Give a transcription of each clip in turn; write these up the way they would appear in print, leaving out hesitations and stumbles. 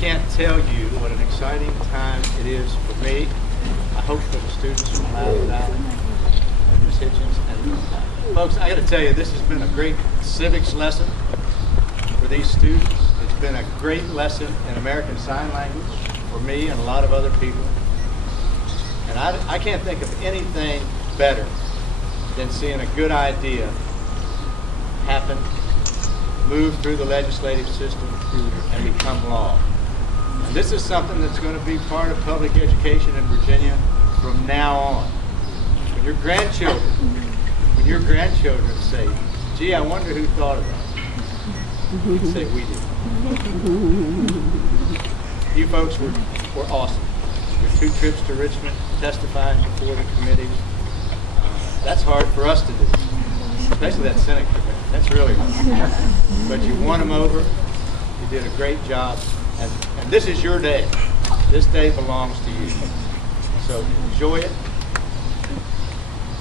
can't tell you what an exciting time it is for me. I hope for the students from Loudoun Valley and Ms. Hitchens. And folks, I got to tell you, this has been a great civics lesson for these students. It's been a great lesson in American Sign Language for me and a lot of other people. And I can't think of anything better than seeing a good idea happen, move through the legislative system, and become law. And this is something that's going to be part of public education in Virginia from now on. When your grandchildren say, gee, I wonder who thought of that, you'd say, we did. You folks were awesome. Your 2 trips to Richmond, testifying before the committees, that's hard for us to do, especially that Senate committee. That's really hard. But you won them over. You did a great job. And this is your day. This day belongs to you. So enjoy it.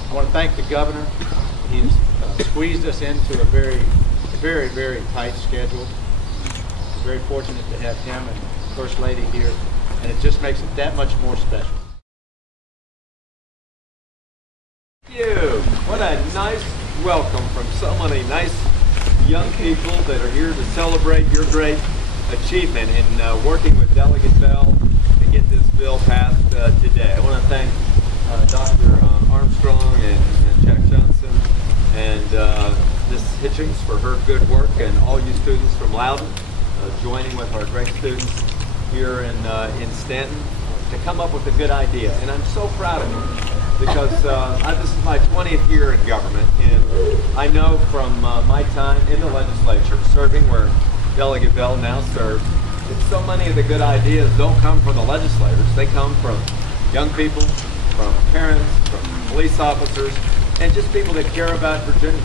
I want to thank the governor. He's squeezed us into a very, very, very tight schedule. We're very fortunate to have him and the First Lady here. And it just makes it that much more special. Thank you. What a nice welcome from so many nice young people that are here to celebrate your great achievement in working with Delegate Bell to get this bill passed today. I want to thank Dr. Armstrong and Jack Johnson and Ms. Hitchens for her good work, and all you students from Loudoun joining with our great students here in Stanton to come up with a good idea. And I'm so proud of you because this is my 20th year in government, and I know from my time in the legislature, serving where Delegate Bell now serves, that so many of the good ideas don't come from the legislators. They come from young people, from parents, from police officers, and just people that care about Virginia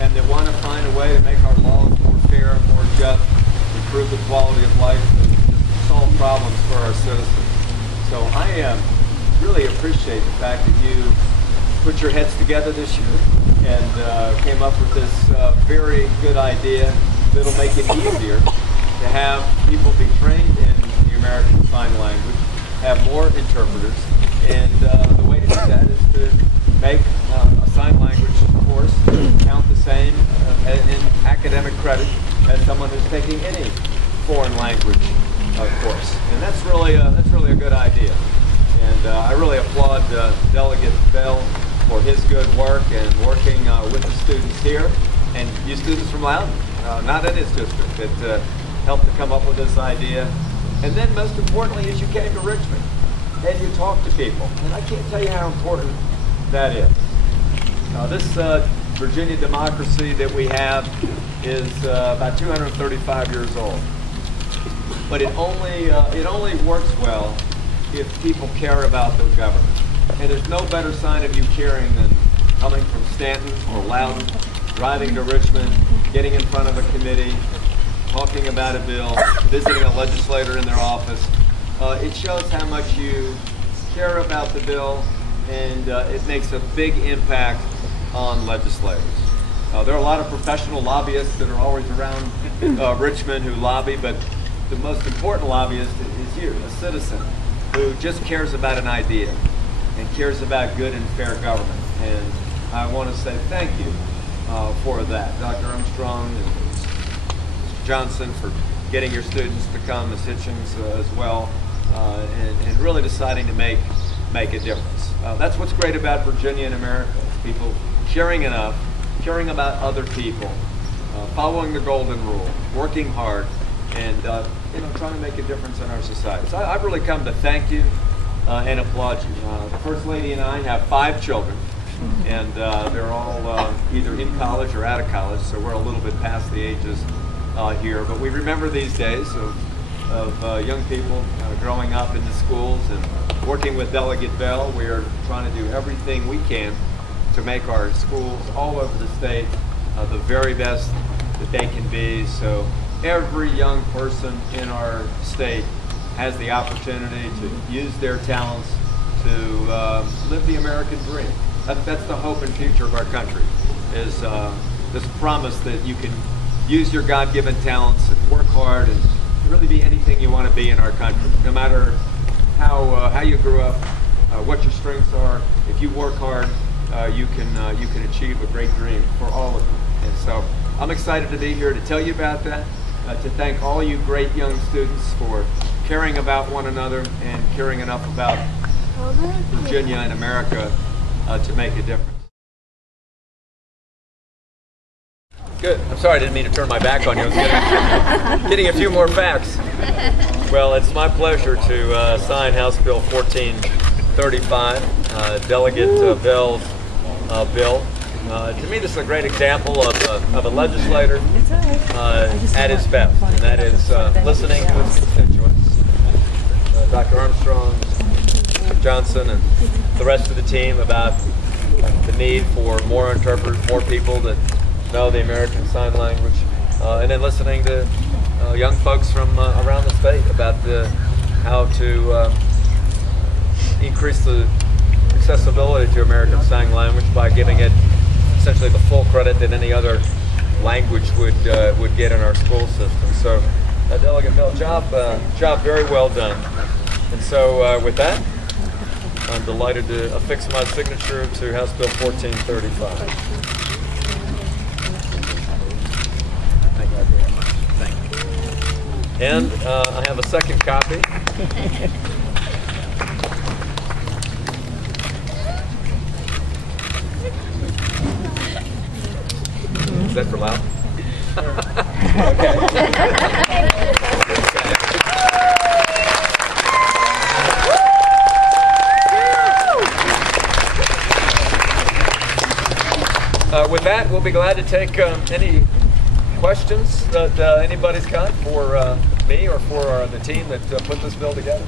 and that want to find a way to make our laws more fair, more just, improve the quality of life, and just solve problems for our citizens. So I really appreciate the fact that you put your heads together this year and came up with this very good idea that'll make it easier to have people be trained in the American Sign Language, have more interpreters, and the way to do that is to make a sign language course count the same in academic credit as someone who's taking any foreign language course. And that's really a good idea. And I really applaud Delegate Bell for his good work and working with the students here and you students from Loudoun, not in his district, that helped to come up with this idea. And then most importantly is you came to Richmond and you talked to people. And I can't tell you how important that is. This Virginia democracy that we have is about 235 years old. But it only works well if people care about their government. And there's no better sign of you caring than coming from Stanton or Loudoun, driving to Richmond, getting in front of a committee, talking about a bill, visiting a legislator in their office. It shows how much you care about the bill, and it makes a big impact on legislators. There are a lot of professional lobbyists that are always around Richmond who lobby, but the most important lobbyist is you, a citizen who just cares about an idea and cares about good and fair government. And I want to say thank you for that. Dr. Armstrong and Mr. Johnson for getting your students to come, Ms. Hitchens as well, and really deciding to make a difference. That's what's great about Virginia and America. People caring enough, caring about other people, following the golden rule, working hard, and trying to make a difference in our society. So I've really come to thank you and applaud you. The First Lady and I have 5 children, and they're all either in college or out of college, so we're a little bit past the ages here. But we remember these days of young people growing up in the schools and working with Delegate Bell. We are trying to do everything we can to make our schools all over the state the very best that they can be. So every young person in our state has the opportunity to use their talents to live the American dream. That's the hope and future of our country, is this promise that you can use your God-given talents and work hard and really be anything you want to be in our country, no matter how you grew up, what your strengths are. If you work hard, you can achieve a great dream for all of you. And so I'm excited to be here to tell you about that, to thank all you great young students for caring about one another and caring enough about Virginia and America to make a difference. Good. I'm sorry I didn't mean to turn my back on you. I was getting a few more facts. Well, it's my pleasure to sign House Bill 1435, Delegate Bell's bill. To me, this is a great example of a legislator at his best, and that is listening to his constituents. Dr. Armstrong, Mr. Johnson, and the rest of the team about the need for more interpreters, more people that know the American Sign Language, and then listening to young folks from around the state about how to increase the accessibility to American Sign Language by giving it essentially the full credit that any other language would get in our school system. So, Delegate Bell, job very well done. And so, with that, I'm delighted to affix my signature to House Bill 1435. And I have a second copy. Is that for loud? With that, we'll be glad to take any questions that anybody's got for me or for the team that put this bill together.